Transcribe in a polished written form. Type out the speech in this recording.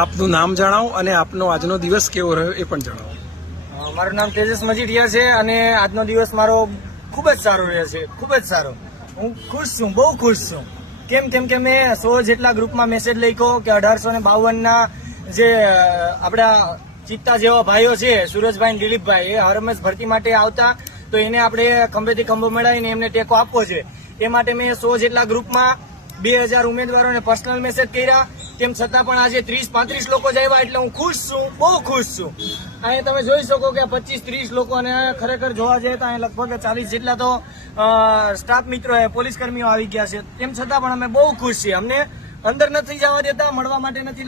આપનું નામ જણાવો અને આપનો આજનો દિવસ કેવો રહ્યો એ પણ જણાવો. મારું નામ તેજસ મજીઠિયા છે અને આજનો દિવસ મારો ખૂબ જ સારો રહ્યો છે, ખૂબ જ સારો. હું ખુશ છું, બહુ ખુશ છું. કેમ કે મેં 100 જેટલા ગ્રુપમાં મેસેજ લખ્યો કે 1852ના જે આપણા ચિત્તા જેવા ભાઈઓ છે, સુરજભાઈ દિલીપભાઈ, એ હરમેશ ભરતી માટે આવતા, તો એને આપણે ખંભેથી ખંભો મેળવીને એમને ટેકો આપવો છે. એ માટે મેં 100 જેટલા ગ્રુપમાં 2000 ઉમેદવારોને પર્સનલ મેસેજ કર્યા. તેમ છતાં પણ આજે 30-35 લોકો જ આવ્યા, એટલે હું ખુશ છું, બહુ ખુશ છું. અહીંયા તમે જોઈ શકો કે 25-30 લોકો, અને ખરેખર જોવા જઈએ તો અહીંયા લગભગ 40 જેટલા તો સ્ટાફ મિત્રો, પોલીસ કર્મીઓ આવી ગયા છે. તેમ છતાં પણ અમે બહુ ખુશ છીએ. અમને અંદર નથી જવા દેતા, મળવા માટે નથી